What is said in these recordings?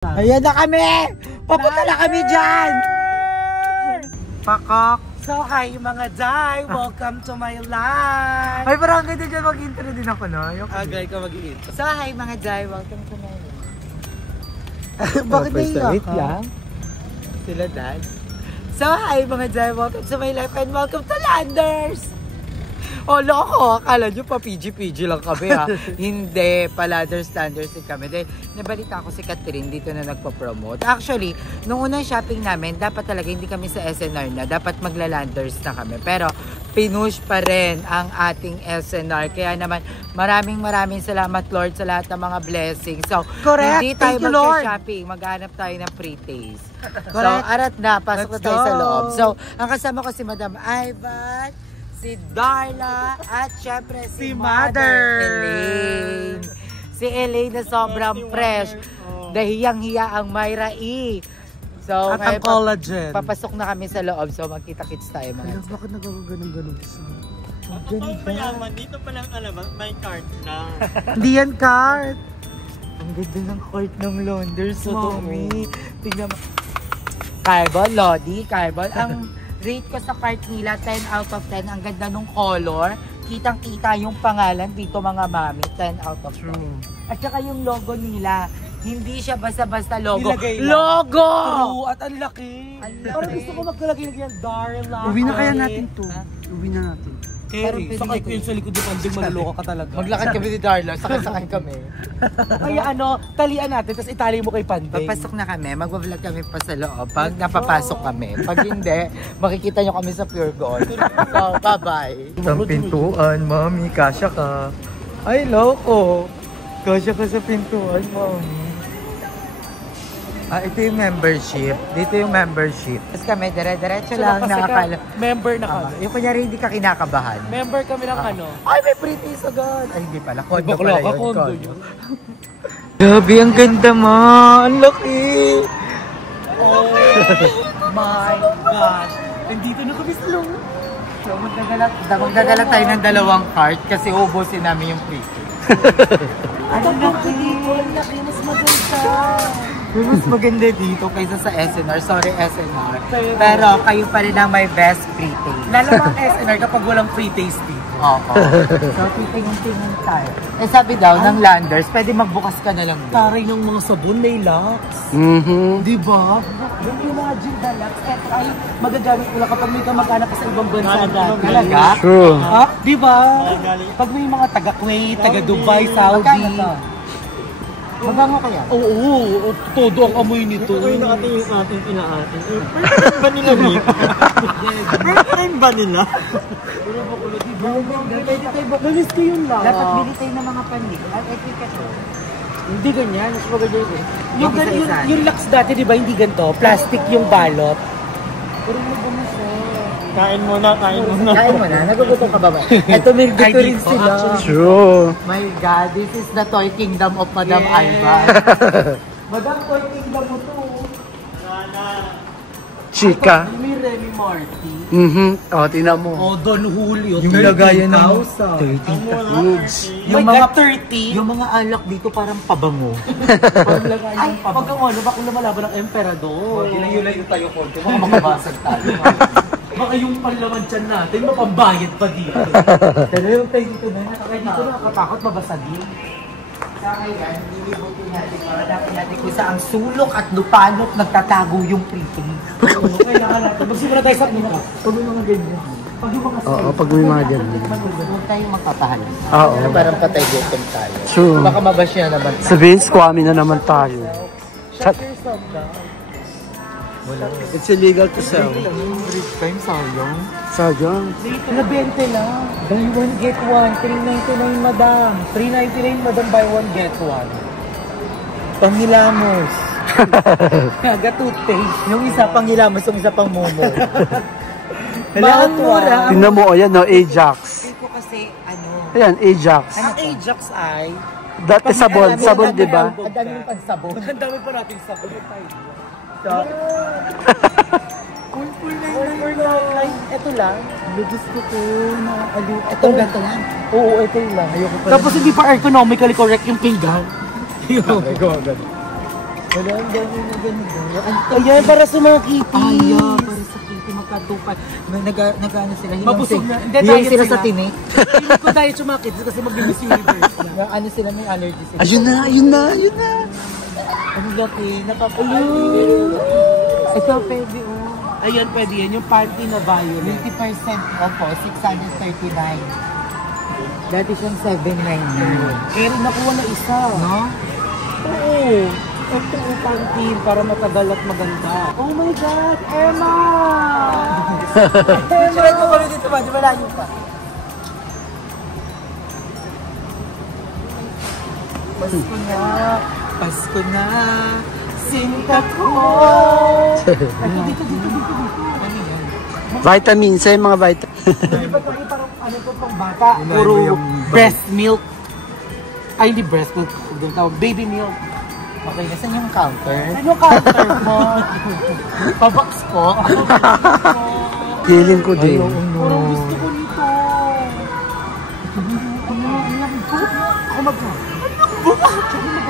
Ayan na kami! Papunta na kami dyan! Pakak! So, hi mga Day! Welcome to my life! Ay, parang ganda dyan mag-intro din ako, no? Agay ka mag-intro. So, hi mga Jai! Welcome to my life. Bakit na iyak wait ka? lang. Sila Dad. So, hi mga Jai! Welcome to my life and welcome to Landers! Oh, loko! Akala nyo pa PG-PG lang kami ha. Hindi, pa-Landers din kami. Dahil nabalita ko si Catherine dito na nagpo-promote. Actually, nung unang shopping namin, dapat talaga hindi kami sa SNR na. Dapat magla-Landers na kami. Pero, pinush pa rin ang ating SNR. Kaya naman, maraming salamat Lord sa lahat ng mga blessings. So, Correct. hindi tayo Thank you, Lord. mag-shopping. Maghanap tayo ng pre-taste. So, Correct. arat na. Pasok na Let's tayo sa go. loob. So, ang kasama ko si Madam Ivan, si Darla, at syempre si Mother Elaine. Si Elaine na sobrang fresh. Dahiyang-hiya ang Myra E. So, At ang collagen. papasok na kami sa loob. So, magkita-kits tayo mga. Alam, bakit nagagaganong-ganon siya? Ang mayaman, dito palang alam, may card na. Hindi yan card. Ang ganda ng court ng Londers, Oo. Mommy. Tingnan mo. Carbon, Lodi, Carbon. Ang rate ko sa cart nila, 10 out of 10. Ang ganda ng color. Kitang-kita yung pangalan dito mga mami. 10 out of 10. At saka yung logo nila, hindi siya basta-basta logo. Nilagay lang. Logo! True, at ang laki. Ang laki. Parang gusto ko magkalagay ng Darla. Uwi na kaya Kare. natin to. Ha? Uwi na natin. Carrie, Pero sakay pwede ko yun sa likod ng kanding, maluloko ka talaga. Maglakad kami ni Darla, sakay kami. Kaya ano, talian natin, tapos itali mo kay Pandeng. Papasok na kami, magbablog kami pa sa loob pag napapasok kami. Pag hindi, makikita nyo kami sa Pure Gold. So, bye-bye. Isang pintuan, mami, kasya ka. Ay, loko. Kasya ka sa pintuan, mami. Ah, ito yung membership. Dito yung membership. Tapos kami, dire-diretso lang nakakala. Member na kami. Yung kunyari hindi ka kinakabahan. Member kami ng ano. Ay, may pretty agad. Ay, hindi pala. Kondo Bakla pala ka, yun. kondo yun. Grabe, ang ganda mo. Ang laki. Oh my gosh. Nandito na kami sa loob. So, magdadala tayo ng dalawang cart kasi ubusin namin yung pretty. Ang laki dito. Ang laki. Mas maganda. Mas maganda dito kaysa sa SNR. Sorry, SNR. Pero kayo pa rin ang may best free taste. Lalo ang SNR kapag walang free taste dito. Oo. So, titingin-tingin tayo. Eh, sabi daw ng Landers, pwede magbukas ka na lang. Taray ng mga sabon, may Lux. Mm-hmm. Diba? Yung mga gin na Lux, eto ay magagamit mo lang kapag may kamag-anak ka sa ibang bansa dati. Talaga? True. Ha? Diba? Pag may mga taga-Kuwait, taga-Dubai, Saudi. Magkano to? Mabango kaya? Oo, todo ang amoy nito. Ito yung ating inaatin. First ba nila dito? First time ba nila? Namiss ko yun lang. Dapat bili tayo ng mga panik. At etiquette to. Hindi ganyan, mas maganda yun eh. Yung, Yung isa-isa. yung Lux dati, di ba, hindi ganito? Plastic yung balot. Puro mo bumuso. Kain muna, kain muna. Kain mo na. Nagugutom ka ba ba? Eto, may dito rin sila. True. My God, this is the toy kingdom of Madam Ivan. Madam, toy kingdom mo to. Chika. May Remy Martin. Mm-hmm. O, tingnan mo. O, Don Julio. Yung lagayan ng 13,000. Goods. Yung May mga 30. Yung mga alak dito parang pabango. Parang lagayan pa. Pag ang ano, baka lumalaban ng emperador. Ilayo-layo tayo konti. Baka makabasag tayo. Baka yung panlaman dyan natin, mapambayad pa dito. Pero yung tayo dito na Kaya dito nakakatakot, mabasagin. Sa ngayon, nilibutin natin para dapat natin kung saan ang sulok at lupalok nagtatago yung pretty. Kailangan natin. Magsimula tayo sa mga. Pag may mga ganyan. Pag yung mga Oo, pag may mga ganyan. Huwag tayong magpapahalan. Oo. Parang patay gutom tayo. True. Baka mabasya naman tayo. Sabihin, squammy na naman tayo. Shut yourself down. It's illegal to sell. Break time, sayang. Sayang. Nabente lang. Buy one, get one. 399, madam. 399, madam, buy one, get one. Panghilamos. Naga toothpaste. Yung isa panghilamos, yung isa pang momo. Mahal mura. Tingnan mo, ayan no, Ajax. Hindi ko kasi, ano, Ayan, Ajax. Ang Ajax ay, Dati sabon, di ba? ang dami yung pagsabog. ang dami pa natin sabon. So, Cool na. Ito lang. gusto ko na aliw. Itong ganito lang. Oo, ito lang. Ayoko pa. Tapos hindi pa ergonomically correct yung pinggan. Go agad. Wala, ang dami mo ganito. Ayan, para sa mga kitty. Ayan, para sa kitty, magkatupan. Nag-ano sila. Mabusog na. Hindi, Hiyang diet sila sila. sa tinik. Hindi ko diet yung mga kids kasi mag-Miss Universe na. Ano sila, may allergy sila. Ayun na, ayun na, ayun na. Ang laki, napapalo. Ito, pwede, oh. Ayan, pwede yan. Yung panty na violet. 20% off po, 639. Dati siyang 799. Eh, nakuha na isa. No? Oo. Ito yung panty para matagal at maganda. Oh my God, Emma! Picture ko kami dito ba? Di ba layo pa? Pasko na, Pasko na, sinta ko. Dito. Ano yan? Vitamins, yung mga vitamins. Hindi ba ito parang ano to pang bata? Puro breast milk. Ay, hindi breast milk. Doon tawag, baby milk. Okay, nasan yung counter? Ano counter mo? Pabox po. Feeling ko din. Parang gusto ko nito. Ako magka.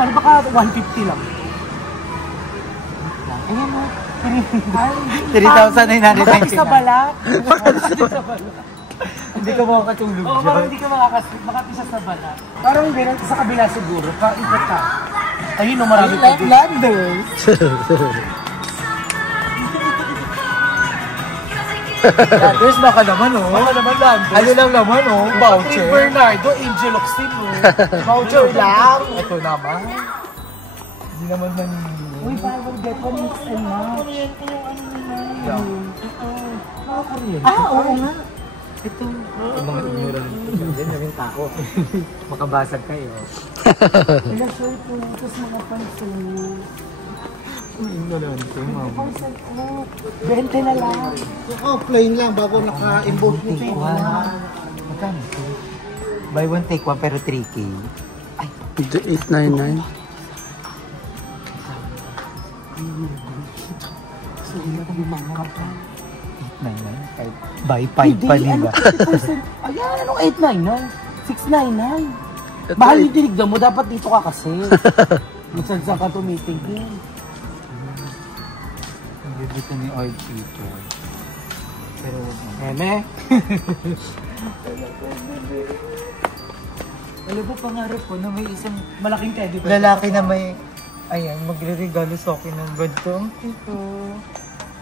Ano baka 150 lang. Ayan mo. 3,990. Makati sa balat. Hindi ka makakatulog Oo, parang hindi ka makati siya sa balat. Parang hindi, sa kabila siguro. Ikot ka. Ayun, no, marami ka dito. Landers. Landers, baka naman, oh. Baka naman Landers. Ano lang naman, oh. Voucher. Patrick Bernardo, Angel Oxin, no. Voucher lang. Ito naman. Hindi naman Uy, buy one, get one, mix and match. Kuryente yung ano nila. Kuryente. Oo nga. Ito. Yung mga ignorant. Yan na rin tao. Makabasag kayo. Ilang shirt po, tapos mga pants po. Ignorant ko, ma'am. Pangsan ko. 20 na lang. Plain lang bago naka-emboss Take one. Magkano ito? Buy one, take one, pero 3K. 899. So, hindi ko bumangka pa. 899. Buy 5 pa nila. 50%. Ayan, anong 899? 699. Mahal yung tinignan mo, dapat dito ka kasi. Minsan ka tumitingin. Ang bibito ni Old Peter. Pero wag mo. Eme? Alam mo, pangarap ko na may isang Malaking teddy bear. lalaki na may, ayan, magre-regalo sa akin ng ganito. Ito.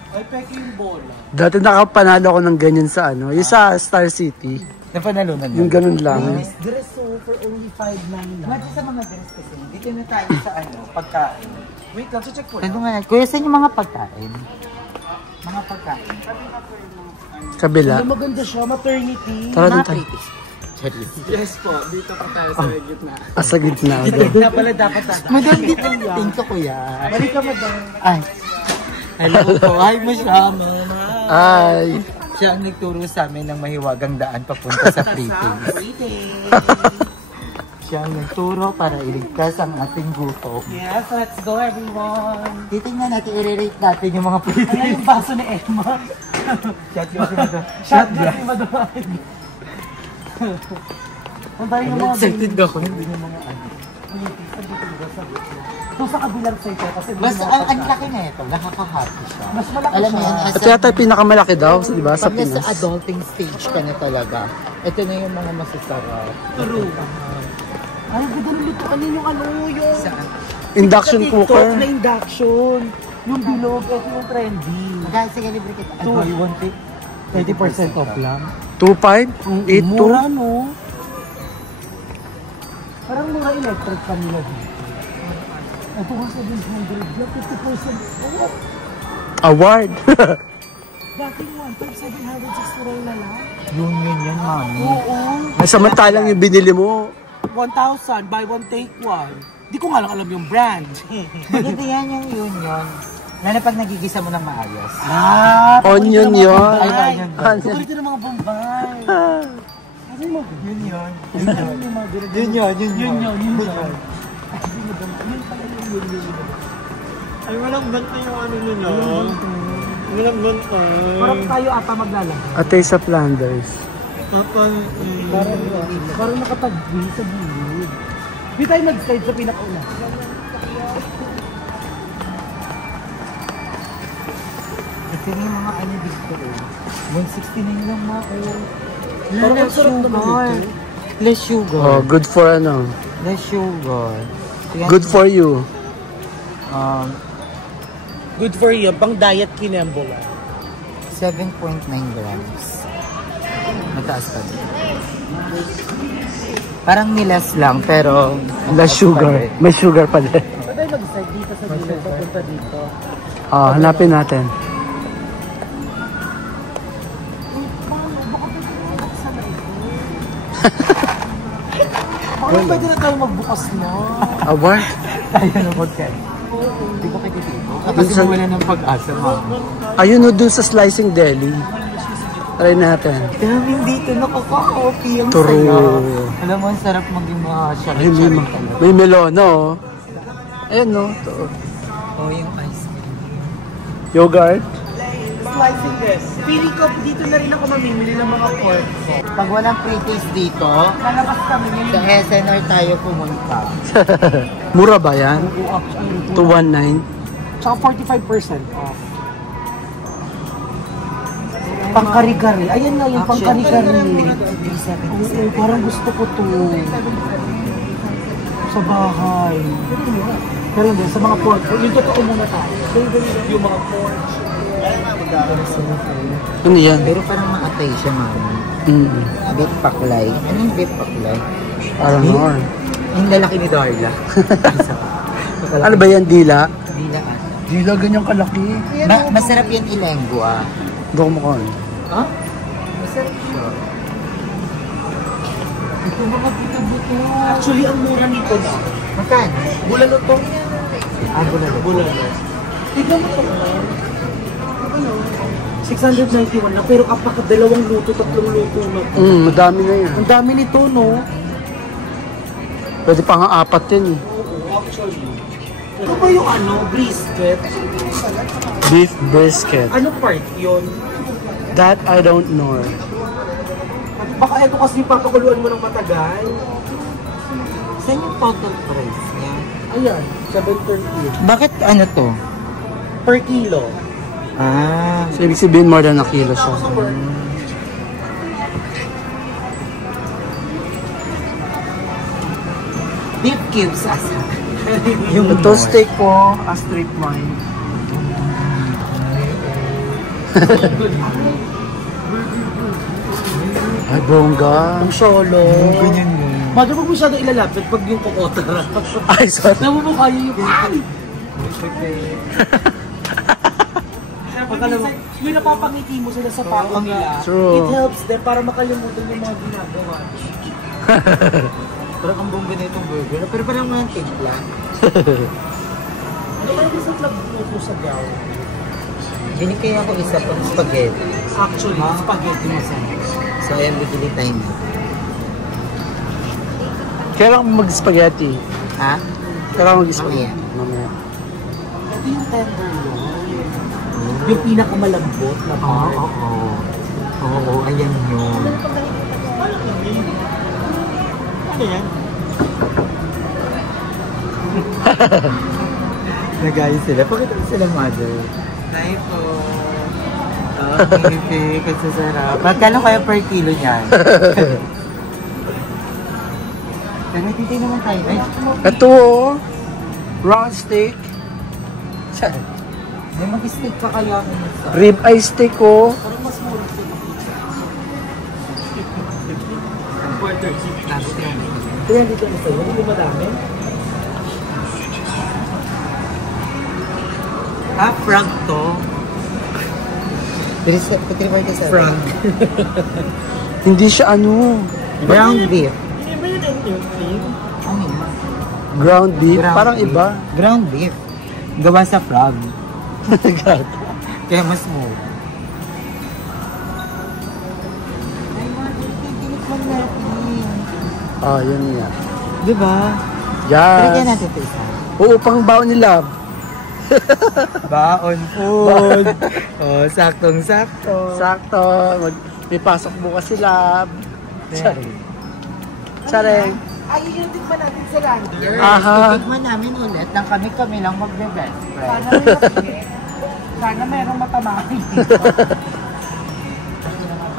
Ay, peke yung bola. Dati nakapanalo ako ng ganyan sa ano, yung sa Star City. Napanalunan Yung ganun lang. Dress so for only 599. Imagine sa mga dress kasi, dito na tayo sa ano, pagkain. Wait lang, check ko Ano lang. nga, kuya, saan yung mga pagkain? Mga pagkain. Kabila. Ano maganda siya, maternity. Tara dun tayo. Yes po, dito pa tayo sa gitna. Sa gitna. Gitna pala dapat sa Madam, dito natin to, kuya. Balik ka, madam. Ay. Hello po. Hi, masyama. Ay. Siya ang nagturo sa amin ng mahiwagang daan papunta sa Philippines. Siya ang nagturo para iligtas ang ating gutom. Yes, let's go everyone. Titingnan natin, i-rate natin yung mga Ayan Pilipinas. yung baso ni Emma. Shot glass, madam. Shot glass ni Madam. Ang dami ng mga Excited ako. Hindi yung mga ano. ito sa kabilang side ko kasi Mas, ang laki na ito. Nakaka-happy siya. mas malaki Alam mo siya. yan, At yata pinakamalaki daw, di ba, sa pag nasa Pinas. adulting stage ka na talaga, ito na yung mga masasarap. True. Ay, ganda ng lutuan yun yung ano, yung Saan? Induction TikTok cooker. na induction. Yung bilog, ito yung trendy. Dahil sige, libre kita. Two. Buy one, take 30% off lang. 2.5? 8.2? Mura, no? Parang mura electric kanila dito. Ito nga sa 100 lang, 50% off. Award. Dating 1,760 na lang. Yun, mami. Oo. Ay, samantalang yung binili mo. 1,000, buy one, take one. Di ko nga lang alam yung brand. Maganda yan yung union. Lalo pag nagigisa mo ng maayos. Ah, Onion yun. Ay, onion. Paborito ng mga Bombay. Ano mo? Union. Yun. Ay, walang banta yung ano nila. Walang banta. Parang tayo ata maglalagay. Atay sa Flanders. Parang nakatagbi sa gilid. Di tayo nag-slide sa pinakauna. Tingnan yung mga ano dito. 169 lang mga Parang ang sarap naman ito. Less sugar. Oh, good for ano. Less sugar. Good for you. Good for you. Pang diet kinembo lang. 7.9 grams. Mataas pa din. Parang nilas lang, pero... Less sugar. May sugar pa din. Pwede mag-start dito sa gilid papunta dito. Oh, hanapin natin. Parang pwede na tayo magbukas na. Award? Tayo na podcast. Hindi ko kita dito. Kasi wala ng pag-asa, mama. Ayun o, dun sa slicing deli. Try natin. Daming dito, nakaka-coffee. Ang True. saya. Alam mo, ang sarap maging mga Ay, shari-shari talaga. may melona oh. Ayan no. Oh, yung ice cream. Yogurt. Slicing this. Feeling ko dito na rin ako mamimili ng mga pork. Pag walang pre-taste dito, Lalabas kami ng sa SNR tayo pumunta. Mura ba yan? 219. Tsaka 45% off. Pangkari-kari. Ayan na yung pangkari-kari. $3.77. Oo, parang gusto ko to. Sa bahay. Pero hindi, sa mga pork. Yung totoo muna tayo. Yung mga pork. Ano yan? Pero parang maatay siya, mama. Mm. Beef paklay. Anong beef paklay? Parang more. Yung lalaki ni Darla. Ano ba yan? Dila? Dilaan. Dila ganyan kalaki. Masarap yan ilengua. Doon mo kon. Ha? Masarap siya. Ito mga buto-buto. Actually, ang mura nito na. Makan? Bulalo to. Bulalo. Bulalo. Tignan mo to. Ano? 691 lang. Pero kapag dalawang luto, tatlong luto na. Madami na yan. Ang dami nito, no? Pwede pa nga apat yan eh. Actually. Ano ba yung ano? Brisket? Beef brisket. Ano part yun? That I don't know. Baka ito kasi papakuluan mo ng matagal. Saan yung total price niya? Ayan, 7.30 Bakit ano to? per kilo. Ah. So, ibig sabihin more than a kilo siya. Beef cubes asa. Ito steak po, a straight line. Ay, bongga. Ang solo. Ganyan mo. Bago mo masyado ilalapit pag yung kokotara. Ay, sorry. Namumukha yun yung ay! Yung napapangiti mo sila sa pako nila, True. it helps them para makalimutan yung mga ginagawa. Parang ang bongga na itong burger. Pero parang mga timpla. Ano kaya din sa club mo sa gaw? Binigay ako isa pang spaghetti. Actually, spaghetti masarap. So, ayan, bibili tayo na. Kailangan mag-spaghetti. Ha? Kailangan mag-spaghetti. Mamaya. Mamaya. Ito yung tenderloin. Yung pinakamalambot na part. Oo, ayan yun. Ano yan? Nagayos sila. Pakita mo sila, mother. Hi po. Okay, kasi sarap. Magkano kaya per kilo niyan? Pero hindi naman tayo. Ay, Ito oh. Round steak. may mag-steak pa kaya ako nito. Rib eye steak oh. Parang mas mura sa Quarter chip. Kaya dito na sa'yo, hindi madami. Ah, frog to. Frog. Hindi siya ano. Brown beef. Hindi ba yun yung cream? Ano yun? Ground beef. Ground Parang beef. iba. Ground beef. Gawa sa frog. Kaya mas mo. Ah, yun nga. Diba? Yes. Trigyan natin ito isa. Oo, pang baon ni Love. Baon food. Oh, saktong-sakto. Sakto. May pasok bukas si Love. Charing. Charing. Ay, yun din ba natin sa lander? Aha. Titikman namin ulit nang kami lang magbe-best friend. Sana may Sana merong matamaki dito.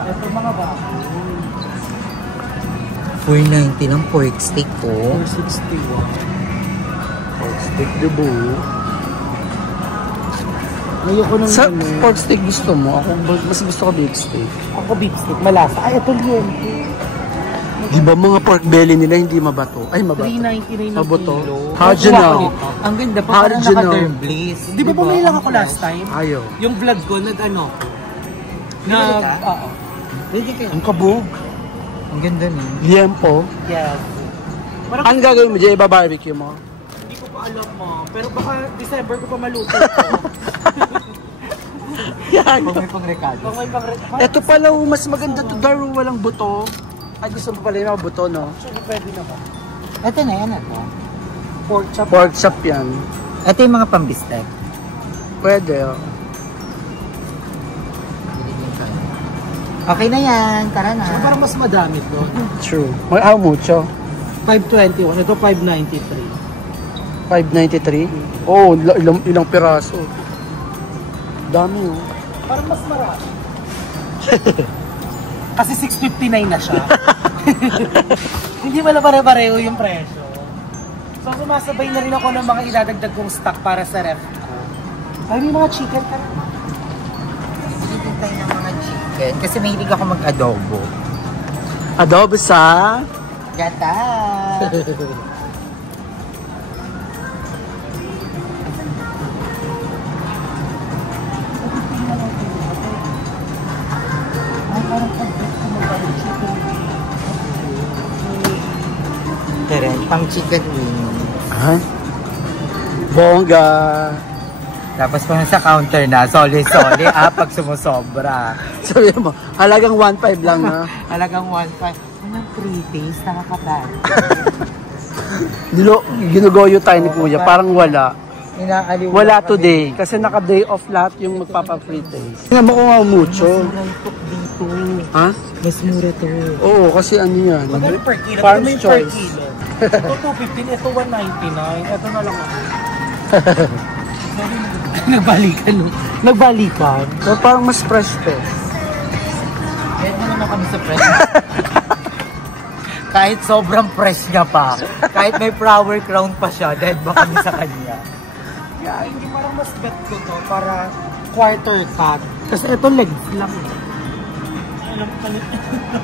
Ito mga ba? 490 ng pork steak ko. 461. Pork steak dubu. Ayoko nang Sa pork steak gusto mo? Ako, mas gusto ko beef steak. Ako beef steak, malasa. Ay, ito liente. Di ba mga pork belly nila hindi mabato? Ay, mabato. 399 ang Mabato. kilo. How'd you know? Ang ganda pa, How parang did you know? naka-derm bliss. Di ba bumili lang ako last time? Ayaw. Yung vlog ko, nag-ano? Oo. Pwede kayo. Ang kabog. Ang ganda niya. Liempo. Yes. Parang Ang gagawin mo dyan, iba-barbecue mo? hindi ko pa alam mo. Pero baka December ko pa maluto ito. Yan. Pag may pangrekado. Kung may pang-red. Ito pala, mas maganda to Daru, walang buto. Ay, gusto mo pala yung mga buto, no? Actually, pwede naman. Ito na yan, ito. Pork chop. Pork chop yan. Ito yung mga pambistek. Pwede, oh. Okay na yan, tara na. Parang mas madami to. True. How mucho? 521. Ito 593. 593? Oh, ilang piraso. Dami, oh. Parang mas marami. Kasi 659 na siya. Hindi pala pare-pareho yung presyo. So sumasabay na rin ako ng mga idadagdag kong stock para sa ref ko. Ay, may mga chicken ka rin. Chicken tayo ng mga chicken. Kasi mahilig ako mag-adobo. Adobo sa... Gata! Keren, pang chicken wings. Ay? Bongga! Tapos kung sa counter na, soli-soli, pag sumusobra. Sabi mo, halagang 1.5 lang, na. Halagang 1.5. Anong free taste? Nakakabad. Ginugoyo tayo ni Kuya, parang wala. Inaaliw Wala na kami. today, kasi naka-day off lahat yung magpapa-free taste. Tingnan mo kung nga mucho. Mas mura ito dito. Ha? Mas mura to. Oo, kasi ano yan. Magkano per kilo? Farm's Ito may per choice. kilo. Ito 215, ito 199. Ito na lang ako. Nagbalikan. Nagbalikan. So, parang mas fresh to. Kaya mo naman kami sa fresh. Kahit sobrang fresh niya pa. Kahit may flower crown pa siya, dead ba kami sa kanya? Kaya hindi parang mas bet ko to para quarter cut. Kasi ito legs lang.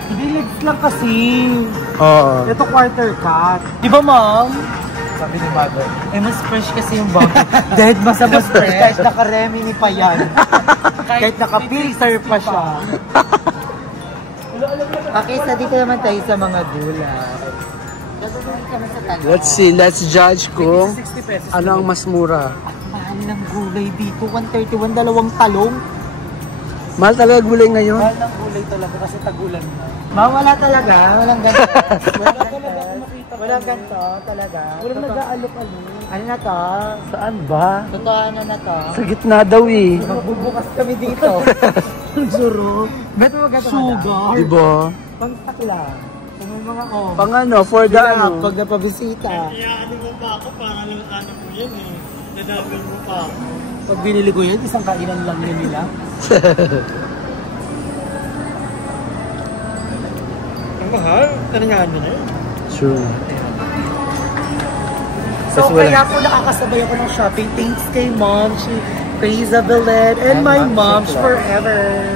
Hindi legs lang kasi. Oo. Ito quarter cut. Di ba ma'am? Sabi ni Mother, mas fresh kasi yung bangko. Dead mas fresh. Kahit naka-remini pa yan. Kahit naka-filter pa siya. Okay, so dito naman tayo sa mga gulay. Let's see, let's judge kung 60 pesos. ano ang mas mura. Mahal ng gulay dito. 131, dalawang talong. Mahal talaga gulay ngayon. Mahal ng gulay talaga kasi tagulan na. Wala talaga. Walang ganito. Wala talaga ako makita. Walang ganito talaga. Walang nag-aalok-alok. Ano na to? Saan ba? Totoo ano na to? Sa gitna daw eh. Magbubukas kami dito. Ang sarap. Ba't mo ganito? Sugar. Diba? Pang-tak lang. Kung may mga Pang ano, for the ano. pag napabisita. Pag binili ko yan, isang kainan lang yun nila. Ang mahal. Kananyahan mo na yun. Sure. So, kaya po nakakasabay ako ng shopping. Thanks kay Mom. She pays a billet. And my mom's forever.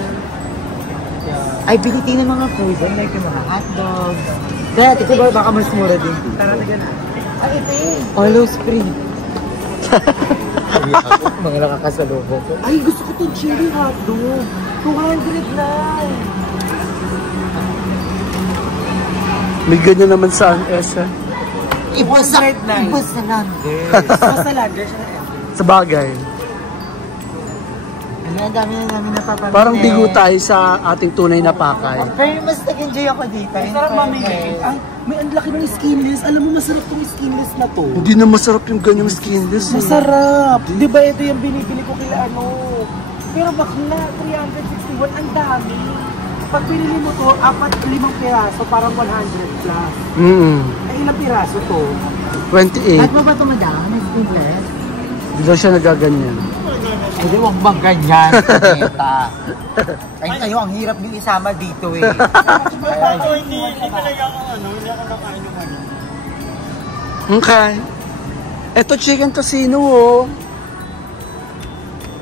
Ay, biliti ng mga food. Like yung mga hotdogs. Dahil, ito ba baka mas mura din dito? Tara, tignan na. Ay, ito eh. Always free. Mga nakakasalubong ko. Ay, gusto ko itong chili hotdog. 200 lang. May ganyan naman sa S. Iba sa 109. Iba sa Landers. Basta Landers. Sa bagay. Ano, ang dami na namin napapamili. Parang digo tayo sa ating tunay na pakay. Pero mas nag-enjoy ako dito. Ay, sarap mamili. Ay, may ang laki ng skinless. Alam mo, masarap itong skinless na to. Hindi na masarap yung ganyang skinless. Eh. Masarap. Di ba ito yung binibili ko kila ano? Pero bakla, 361. Ang dami. Pag pinili mo to, 4-5 piraso, parang 100 plus. Ay, ilang piraso to? 28. At mo ba ito madami? Skinless? Hindi daw siya nagaganyan. Hindi, huwag bang ganyan, Neta. Ay, kayo, ang hirap din isama dito eh. Hindi talaga ako hindi ako nakain yung Okay. Ito chicken tocino, oh.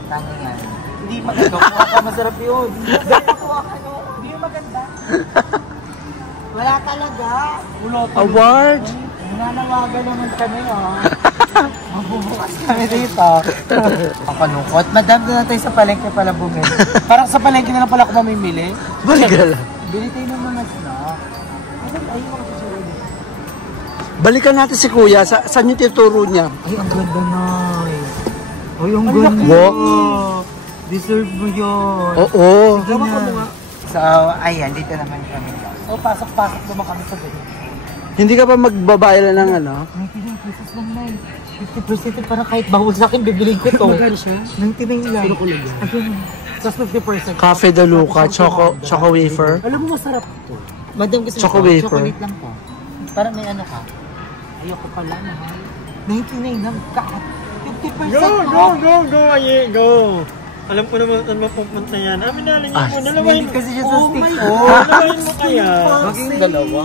Tango yan. Hindi maganda. Kuha ka, masarap yun. Hindi yung maganda. Wala talaga. Award. Nananawagan naman kami, oh. Magbubukas kami dito. Ang kanukot. Madam, doon na tayo sa palengke pala bumili. Parang sa palengke na lang pala ako mamimili. Balik ka lang. Bili tayo ng mga snack. Balikan natin si Kuya. Saan yung tinuturo niya? Ay, ang ganda na. Ay, ang ganda. Wow. Deserve mo yun. Oo. Gawa ka mo nga. So, ayan, dito naman kami. So, pasok-pasok naman kami sa ganyan. Hindi ka pa magbabayla ng ano? 99 pesos lang na 50% parang kahit bawal sa akin, bibiling ko to. Magkano siya? 99 lang. Sino ko lang yan? Ayun. Tapos 50%. Cafe de Luca, choco wafer. Alam mo, masarap to. Madam, gusto Choco mo to? wafer. Chocolate lang to. Parang may ano ka. Ayoko pala, mahal. 99 lang ka. 50% Go, aye, go. Alam ko naman saan mapupunta yan. Nalagyan mo, dalawahin mo. Kasi siya sa stick. Dalawahin mo kaya. Maging dalawa.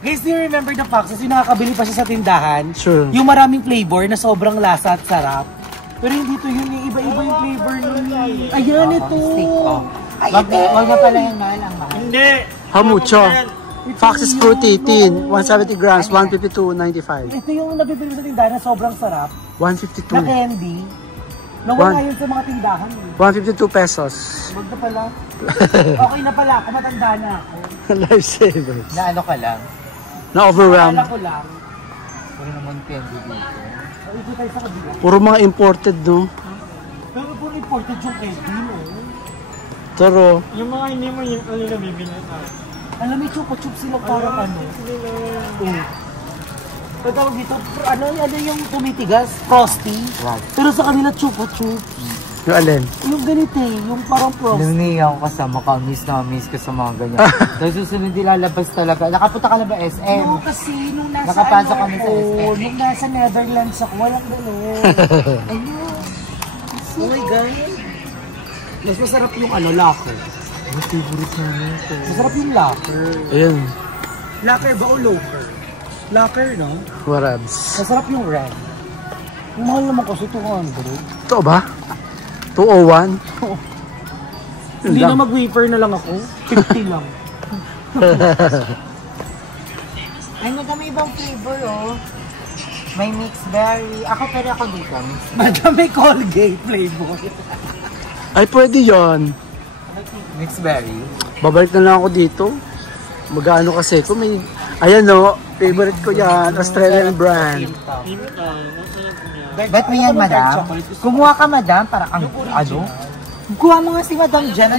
Guys, do you remember the Foxes? Yung nakakabili pa siya sa tindahan. Sure. Yung maraming flavor na sobrang lasa at sarap. Pero hindi to yun. Yung iba-iba yung flavor nun. Ayan, ito. Stick, oh. Wag na pala yan, mahal ang mahal. Hindi. How mucho? Fox's Fruity Tin, 170 grams, 152.95. Ito yung nabibili sa tindahan na sobrang sarap. 152. Na candy. Nawala yun sa mga tindahan. 152 pesos. Wag na pala. Okay na pala ako. Matanda na ako. Lifesavers. Na ano ka lang. Na-overwhelmed. Akala ko lang. Puro naman candy dito. Ito tayo sa kabila. Puro mga imported, no? Pero puro imported yung candy, no? Pero, Yung mga hindi mo yung alin na bibili tayo. Alam mo, chupa-chup sila parang ano. Ang tawag dito, ano yung tumitigas? Frosty. Right. Pero sa kanila, chupa-chup. yung alin? Yung ganito eh, yung parang frosty. Nung niya ako kasama ka, miss ko sa mga ganyan. Dahil susunod nilalabas talaga. Nakapunta ka na ba SM? No, kasi nung nasa Nakapasok ano kami sa ako, SM. nung nasa Netherlands ako, walang gano'n. Ayun. Oh my God. Mas masarap yung ano, locker. Ang favorite namin ito. Masarap yung locker. Ayun. Locker ba o locker? Locker, no? Warabs. Masarap yung red. Yung mahal naman kasi 200. Ito ba? 201? Hindi na mag-wafer na lang ako. 50 lang. Ay, madami ibang flavor, oh. May mixed berry. Ako, pero ako dito. Madam, may Colgate flavor. Ay, pwede yon. Mixed berry. Babalik na lang ako dito. Mag-ano kasi ko may... Ayan, no? Favorite ko yan. Australian brand. Ba't mo yan, madam? Kumuha ka, madam, para ang ano? Kuha mo nga si madam dyan.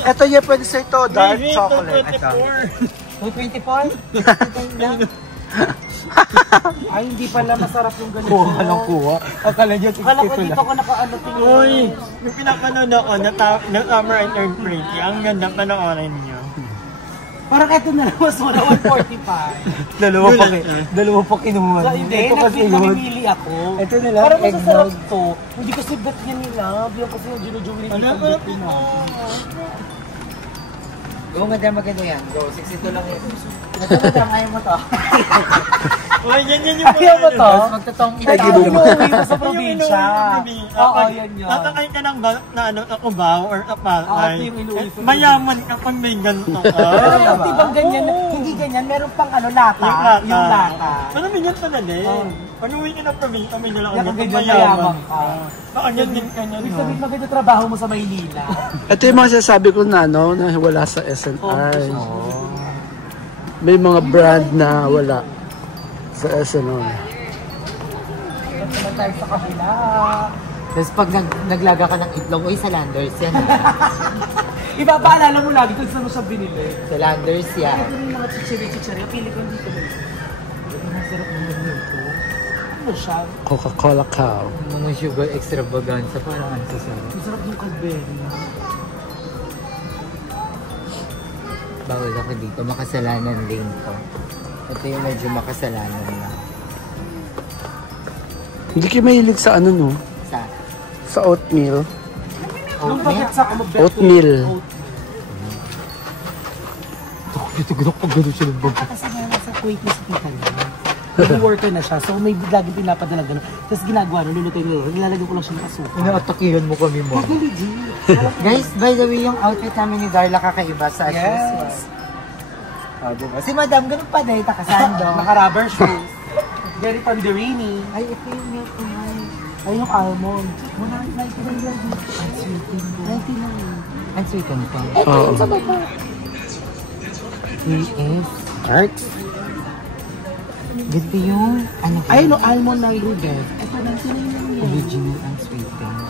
Ito yung pwede sa ito. Dark chocolate. Ito. 224? Ay, hindi pala masarap yung ganito. Kuha lang kuha. Akala niya, Akala ko dito ko nakaano tingin. Uy, yung pinapanood ako na Summer and Earth Pretty, ang ganda panoorin niyo. Parang ito na lang, mas wala 145. Dalawa pa kinuha. So, hindi, namimili ako. Ito na lang, Parang masasarap eggnog. to. Hindi kasi bet yan nila. Bilang kasi yung ginujuwi Ano nito. ba Bet ito? Oo, madam, maganda yan. Go, 62 lang yun. Ito, madam, ayaw mo to. Uy, yan yung Ayaw mo to? Tapos magtotong Ito yung inuwi mo sa probinsya. Oo, Oo, yan yun. Tatakay ka ng na ano, Tacubaw or Tapalay. ito yung inuwi ko. Mayaman ka pag may ganito ka. Pero yung tibang ganyan, hindi ganyan, meron pang ano, lata. Yung lata. Pero may ganito na din. Oo. Pag uwi ka ng probinsya, may nila Yan, ang ganyan mayaman mayaman ka. ka. Baka ganyan ka niya. Ibig sabihin maganda trabaho mo sa Maynila. Ito yung mga sinasabi ko na, no, na wala sa SNR. May mga brand na wala sa SNR. Ito na tayo sa kabila. Tapos pag naglaga ka ng itlog, uy, sa Landers yan. Ipapaalala mo lagi kung saan mo siya binili. Sa Landers yan. Ito yung mga chichiri-chichiri. Pili ko dito na ito. Ang sarap naman nito. Ano siya? Coca-Cola Cow. Mga sugar extravaganza, parang ano sa sarap. Ang sarap yung Cadbury. Bawal ako dito, makasalanan lane ko. Ito yung medyo makasalanan na. Hindi kayo mahilig sa ano, no? Sa Sa oatmeal. Nung bakit sa Oatmeal. Ito gano'n pag gano'n siya ng bago. Kasi nga nasa Kuwait na si tita niya. Nag-worker na siya, so may laging pinapadala gano'n. Tapos ginagawa, nilulutoy nyo, nilalagyan ko lang siya ng asukal. Inaatakihan mo kami mo. Guys, by the way, yung outfit namin ni Darla kakaiba sa Yes. Oh, diba? Si Madam, ganun pa dahil takasando. Naka-rubber shoes. Very Panderini. Ay, ito yung milk ko nga. Ay, yung almond. 199 lang. Ang sweetened pa. Oo. EF. Arts. Ganito yung, ano ko? Ay, no, almond ng Rubel. Ito, 99 lang yan. Original and sweetened.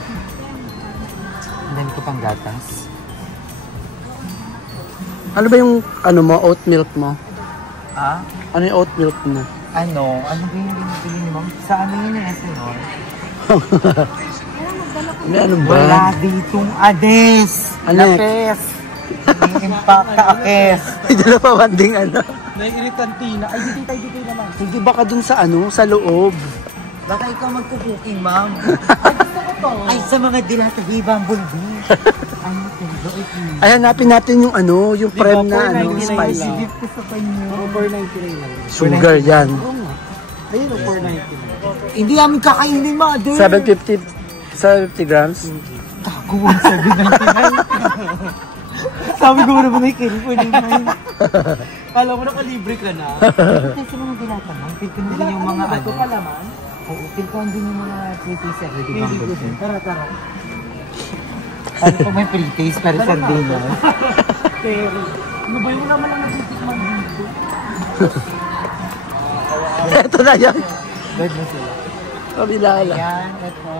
Ang dami ko pang gatas. Ano ba yung ano mo, oat milk mo? Ah? Ano yung oat milk mo? Ano ba yung binibili ni Mom? Sa ano yun yung SNR? Ano ba? Wala ditong ades. Anek. Lapes. Impact ka akes. May dalawa wanding ano. Nai-irritantina. Ay, dito naman. Hindi baka dun sa ano, sa loob. Baka ikaw magkukuking, Ma'am. Ito. Ay, sa mga dilatahibang bulbi. Ay, ito. Ay, hanapin natin yung ano, yung prem na ano, 499 spicy. lang. Gift ko sa kanya. Oo, 499 lang. Sugar yan. Oo nga. Ayun, 499. Hindi namin kakainin, Mother. 750 grams. Kakuha sa 799. Sabi ko naman ay kiri po na yun. Kala mo nakalibre ka na. Kasi sa mga dilata mo, feel ko din yung mga Ito ano. pa naman. Oo, feel ko din yung mga pre-taste at ready bang bulbi. Tara, tara. Ano po may pre-taste pero sardinas. Pero, ano ba yung naman ang natitikman dito? Ito na yan. Bad na sila. Kabilala. Ayan, ito.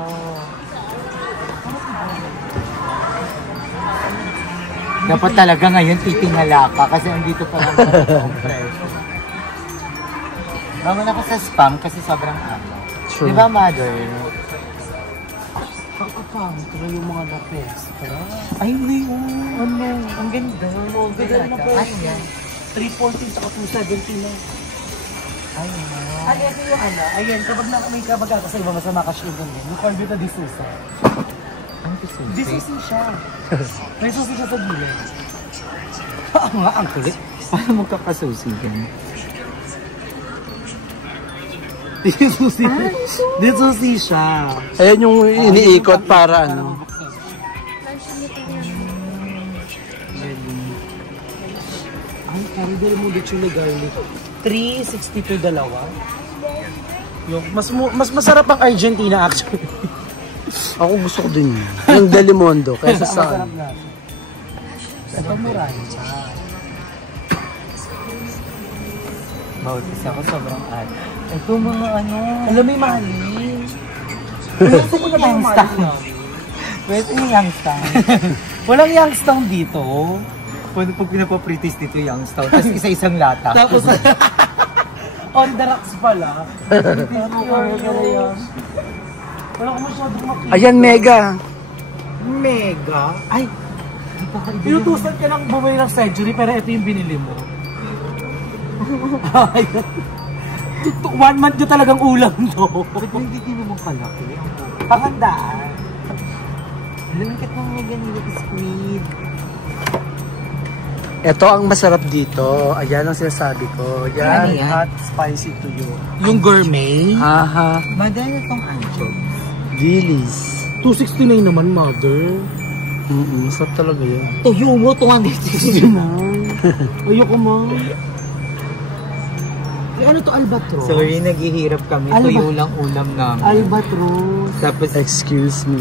Dapat talaga ngayon titingala ka kasi andito pa lang ang presyo. Bawal ako sa spam kasi sobrang ano. Sure. Di ba, Mother? Kakapang, pero yung mga lapes. Ay, hindi. Ano? Ang ganda. Oo, ganda na po. Ano yan? 340 tsaka 270 na. Ay, ano? Ay, ito yung ano. Ayan, kapag may kabagaga sa iba, masama ka siya yung ganyan. Yung corned beef na disusa. Ang susi. Disusi siya. May susi siya sa gilid. Oo nga, ang kulit. Paano magkakasusi yan? Disusi. Disusi siya. Ayan yung iniikot para ano. Ay, parang dali mo dito yung garlic. 362 dalawa. Yung, mas masarap ang Argentina actually. Ako gusto ko din yun. Yung Delimondo kaysa sa Masarap ano. na. Sa pamuran. Bawal kasi ako sobrang ad. Ito mga ano. Alam mo yung mahalin. Gusto ko na ba yung Youngstown? Pwede yung Youngstown. Walang Youngstown dito. Pag pinapapritis dito Youngstown, tapos isa-isang lata. Tapos, on the rocks pala. Wala ko masyadong makita. Ayan, mega. Mega? Ay, inutusan ka ng bumili ng century, pero ito yung binili mo. Ay, 1 month nyo talagang ulam to. Ba't hindi din naman kalaki? Pakandaan. Lamangkit ng mga ganito squid. Ito ang masarap dito. Ayan ang sinasabi ko. Ano Yan, yan? hot spicy to you. Yung gourmet? Aha. Madali itong anchos. Dilis. 269 naman, mother. Masarap talaga yan. Tuyo mo, 260 na. Ayoko mo. Eh, ano to, albatros? Sorry, naghihirap kami. Ano ba? Tuyo lang ulam namin. Albatros. Tapos, Excuse me.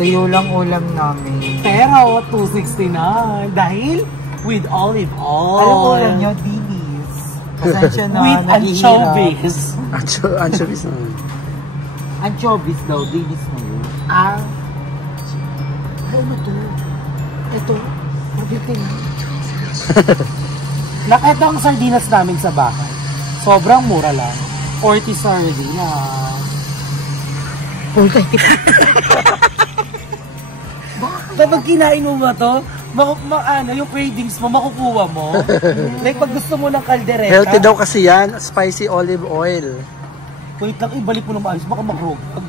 tuyo lang ulam namin. Pero, 269. Dahil, with olive oil. Alam mo ulam nyo, dilis. Pasensya na, With naghihirap. anchovies. Anchovies na. Anchovies daw, dilis na yun. Ah. Ano to? Ito. Mabitin. Ito ang sardinas namin sa bahay. Sobrang mura lang. 40 sardinas. Kapag kinain mo ba to, yung cravings mo, makukuha mo. Like pag gusto mo ng kaldereta. Healthy daw kasi yan. Spicy olive oil. Wait lang, ibalik mo na maayos. Baka mag-rogue. Pag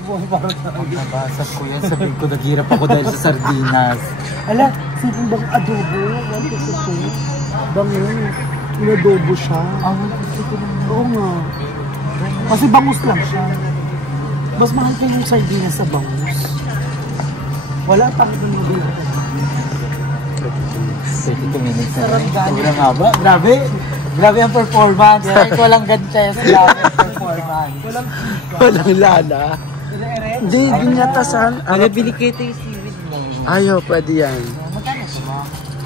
nabasag ko yan, sabihin ko, naghirap ako dahil sa sardinas. Ala, sipin bang adobo? One to two. Bangus. Inadobo siya. Oo nga. Kasi bangus lang siya. Mas mahal kayo yung sardinas sa bangus. Wala pa rin yung bilo. 32 minutes na rin. Sobrang haba. Grabe. Grabe ang performance. Kahit walang ganchas. Grabe ang performance. Walang lana. Hindi, ginyatasan. Ano, bili kayo ito yung seaweed mo. Ayaw, pwede yan. Magkano ito, ma'am?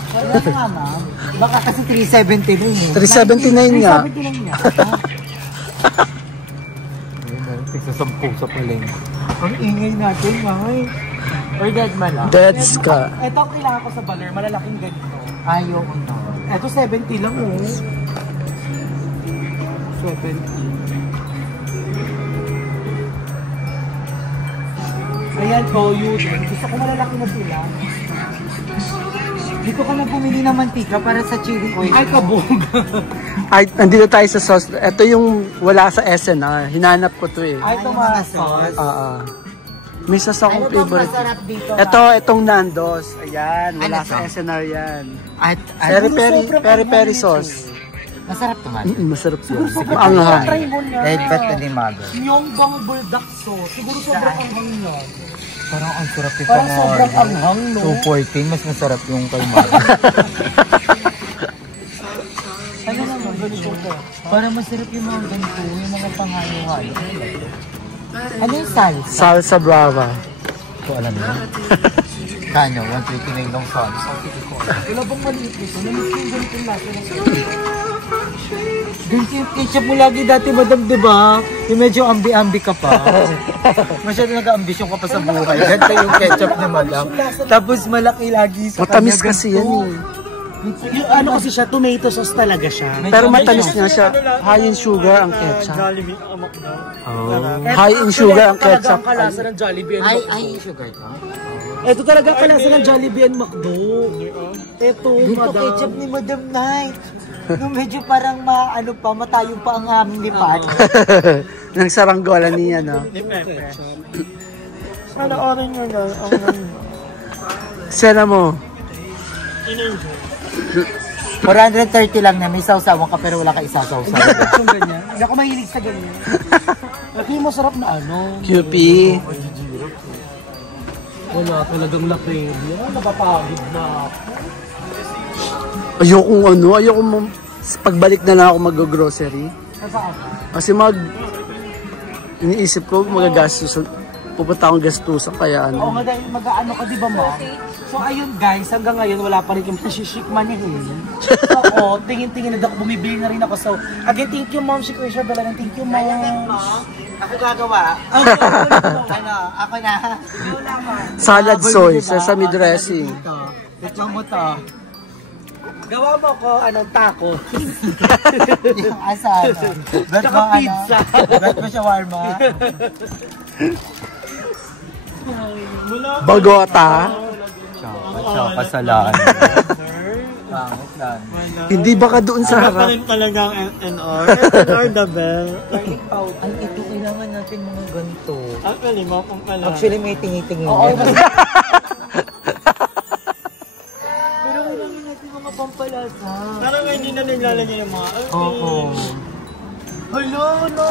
Wala na nga, ma'am. Baka kasi 379 eh. 379 nga. 379 nga. Tigsa 10 sa paling. Ang ingay natin, ma'am. Or dead man lang. Deads ka. Ito ang kailangan ko sa baler. Malalaking ganito. Ayaw ko na. Ito 70 lang oh. 70. Ayan, Toyo. Gusto ko malalaki na sila. Dito ka na bumili ng mantika para sa chili oil. Ay, kabog. Ay, nandito tayo sa sauce. Ito yung wala sa SNR. Hinanap ko to eh. Ay, ito mga sauce. May sauce akong Ano bang favorite. masarap dito? Itong Nandos. Ayan, wala Ano sa to? SNR yan. At Peri-peri sauce. masarap naman. Masarap yun. Try Maanghang. mo niya. Red bat na ni Mother. Yung bang bulldog sauce. Siguro sobrang anghang niya. Parang ang sarap ito. Parang sobrang anghang, no? 214, mas masarap yung kay Mother. Ano naman, ganito ko. Parang masarap yung mga ganito, yung mga panghalo-halo. Ano yung salsa? Salsa brava. Ito alam mo? Kano? 129 long salsa. Wala bang maliit nito? Namiss yung ganito yung lasa ng Ganito yung ketchup mo lagi dati, madam, di ba? Yung medyo ambi-ambi ka pa. Masyado nag-ambisyon ka pa sa buhay. Ganito yung ketchup ni madam. Tapos malaki lagi sa Matamis kanya, kasi yan eh. Yung ano kasi siya, tomato sauce talaga siya. Pero matamis nga siya. High in sugar ang ketchup. High in sugar ang ketchup. Talagang kalasa ng Jollibee and Ay, McDo. ay, sugar to? Ito talaga kalasa ng Jollibee and McDo. Ito, Dito madam. ketchup ni Madam Night. Nung medyo parang matayo pa ang aming lipat. Nang saranggola niya, no? Sana orin nyo na. Sena mo. 430 lang na may sausawan ka pero wala ka isasawsaw. Yung ganyan. Hindi ako mahilig sa ganyan. Ito yung masarap na ano. QP. Wala talagang lapel. Yan, napapagod na ako. Ayokong pagbalik na lang ako mag-grocery. Saan? Kasi iniisip ko magagastos. Pupunta akong gastusan kaya Oo nga dahil mag-ano ka, di ba ma? So ayun guys, hanggang ngayon wala pa rin yung shishik manihin. So ako, tingin-tingin na ako, bumibili na rin ako. So again, thank you mom, si Krisha Balagan. Thank you mom. Ako gagawa. Ano, ako na. salad soy, sesame dressing. Ito mo to. Gawa mo ko, anong taco. Yung asado. Bet Tsaka mo pizza. Bet mo shawarma. Bagota. Tsaka salaan. Pangit lang. Hindi baka doon sa harap. Talagang NR. NR the bell. Ang ito, kailangan natin mga ganito. Actually, mo kung alam. Actually, may tingi-tingi. Oo, Pero kailangan natin mga pampalasa. parang hindi na nilalagay yung mga... Oo. Hello, no!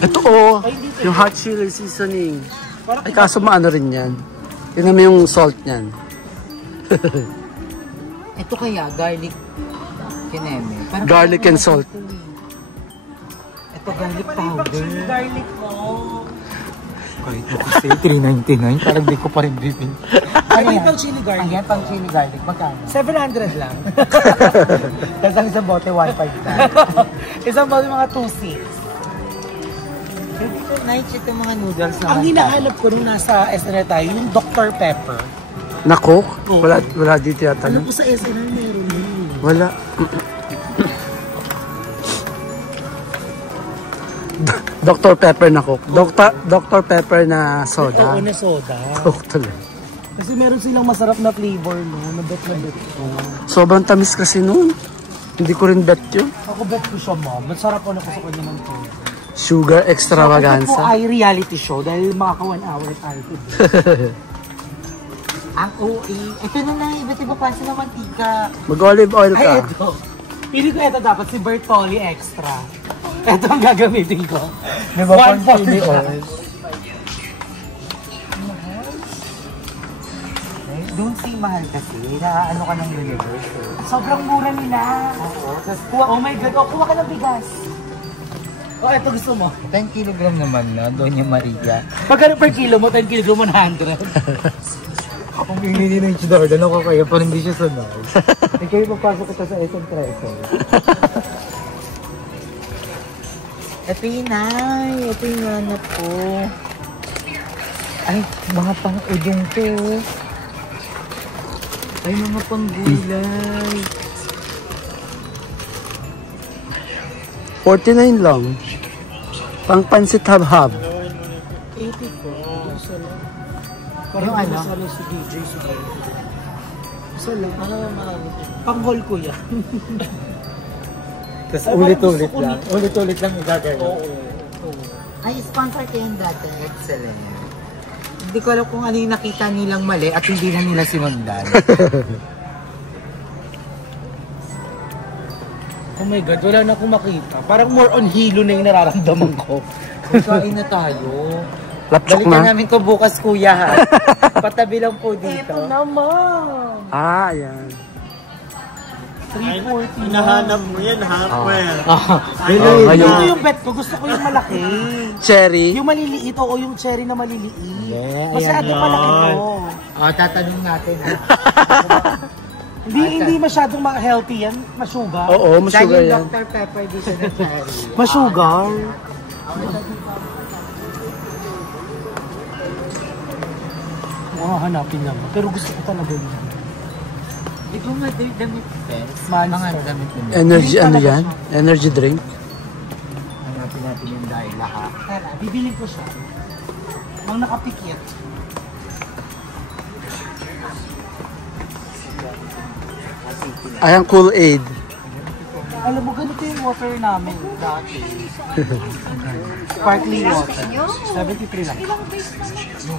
Ito yung hot chili seasoning. Ay kaso maano rin yan. Tingnan mo yung salt niyan. Ito kaya, garlic kineme. Parang Garlic and salt. Ito, garlic powder. Garlic mo. Kahit mo kasi 399, parang di ko pa rin bibin. Ano yan? Pang chili garlic. Ayan, pang chili garlic. Magkano? 700 lang. Tapos ang isang bote, 1.5 na. Isang bote mga 2.6. Dito, nice itong mga noodles naman. Ang hinahanap ko nung nasa SNR tayo, yung Dr. Pepper. Na Coke? Wala dito yata. Alam ko sa SNR meron yun. Wala. Dr. Pepper na Coke. Dr. Pepper na soda. Oo, na soda. Coke tuloy. Kasi meron silang masarap na flavor, no? Na-bet ko. Sobrang tamis kasi noon. Hindi ko rin bet yun. Ako bet ko siya, mom. Masarap ko na ko sa kanya ng tea. Sugar Ito po extravaganza. ay reality show dahil mga ka 1 hour tayo. Ang OA. Ito na lang, iba't ibang klase ng mantika. Mag-olive oil Ay, ka. ito. Pili ko ito dapat si Bertolli Extra. Ito ang gagamitin ko. Di ba pang 140 chili siya. oil? Don't say mahal kasi. Ano ka ng universe. Sobrang mura nila. Oo. Tapos Oh my God, kuha ka ng bigas. Ito gusto mo. 10 kilogram naman na, Doña Maria. Pagkano per kilo mo? 10 kilogram 100. Kung hindi ng Jordan, ako kaya parang hindi siya sunod. Ikaw yung papasok kita sa SM Treasure. Ito yung nay. Ito yung nanap ko. Ay, mga pang-udong to. Ay, mga pang-gulay. 49 lang. Pang pansit hab-hab. 84. Yung ano? Si DJ siguro. Isa lang. Panghol ko yan. Tapos Ay, ulit-ulit gusto ko lang. Ulit-ulit lang igagawin. Ay, sponsor kayo yung dati. Excellent. Hindi ko alam kung ano yung nakita nilang mali at hindi na nila sinundan. Oh my God, wala na akong makita. Parang more on hilo na yung nararamdaman ko. Kain na tayo. Lapchok Balikan na. namin to bukas, kuya, ha? Patabi lang po dito. Ito naman. Ayan. 340. Hinahanap mo yan, hardware. Ngayon. Ito yung bet ko. Gusto ko yung malaki. Cherry. Yung maliliit, oo, yung cherry na maliliit. Yeah, Masyado ayan. malaki to. Tatanong natin, ha? Hindi masyadong healthy yan. Masugar. Oo, Siya masugar yung yan. Dr. Pepper dito na cherry. Masugar. Hanapin naman. Pero gusto ko talaga yun. Di ba nga damit best? Monster. Mga damit nila. Energy, ano yan? Energy drink? Hanapin natin yung dahil lahat. Tara, bibiling ko siya. Mang nakapikit. Ayan, Kool-Aid. Alam mo, ganito yung water namin dati. Sparkling water. 73 lang.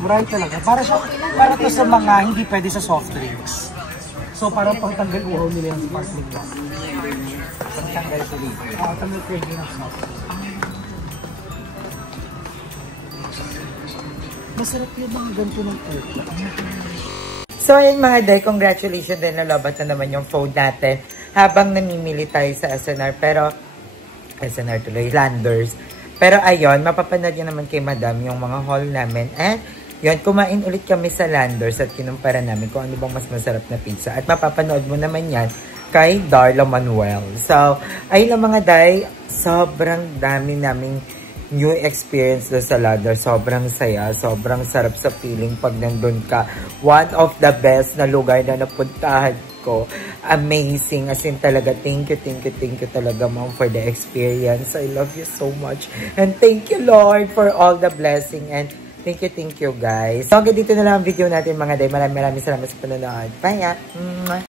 Murahin talaga. Para to sa mga hindi pwede sa soft drinks. So parang pangtanggal uhaw nila yung sparkling water. Pagtanggal ko dito. Tanggal ko yung soft drinks. Masarap yung mga ganito ng coke. So ayun mga day, congratulations din, nalabat na naman yung phone natin habang namimili tayo sa SNR, pero SNR tuloy, Landers. Pero ayun, mapapanood nyo naman kay Madam yung mga haul namin. And yun, kumain ulit kami sa Landers at kinumpara namin kung ano bang mas masarap na pizza. At mapapanood mo naman yan kay Darla Manuel. So, ayun lang mga day, sobrang dami naming new experience doon sa Landers. Sobrang saya, sobrang sarap sa feeling pag nandun ka. One of the best na lugar na napuntahan ko. Amazing. As in talaga, thank you talaga, Mom, for the experience. I love you so much. And thank you, Lord, for all the blessing. And thank you, guys. So, hanggang dito na lang ang video natin, mga day. Maraming salamat sa panonood. Bye,